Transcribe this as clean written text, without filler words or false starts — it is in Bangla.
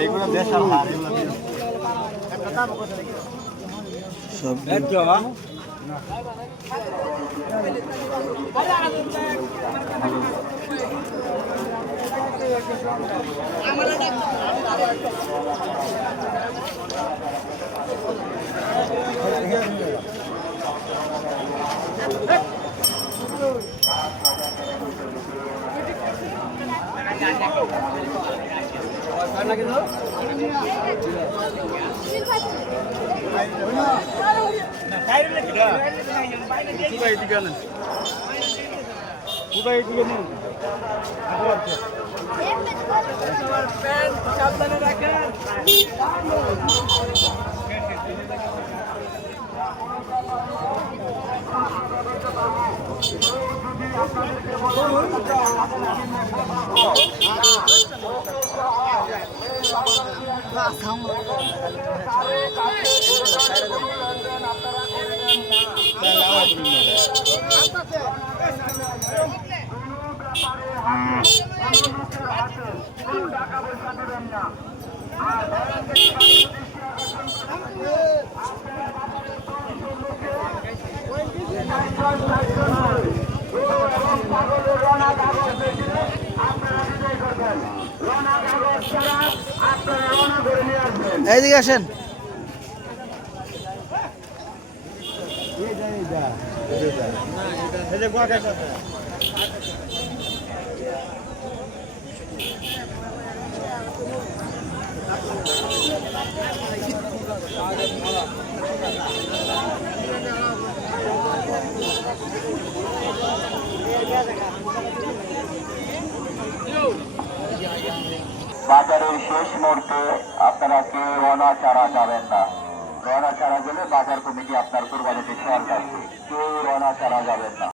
এইগুলো দেশাল হার এগুলো সব সাবধানে রাখেন। এইদিকে আসেন। বাজারের শেষ মুহূর্তে আপনারা কেউ রওনা ছাড়া যাবেন না। রওনা ছাড়া গেলে বাজার কমিটি আপনার কুরবানিতে খেয়াল রাখবে। কেউ রওনা ছাড়া যাবেন না।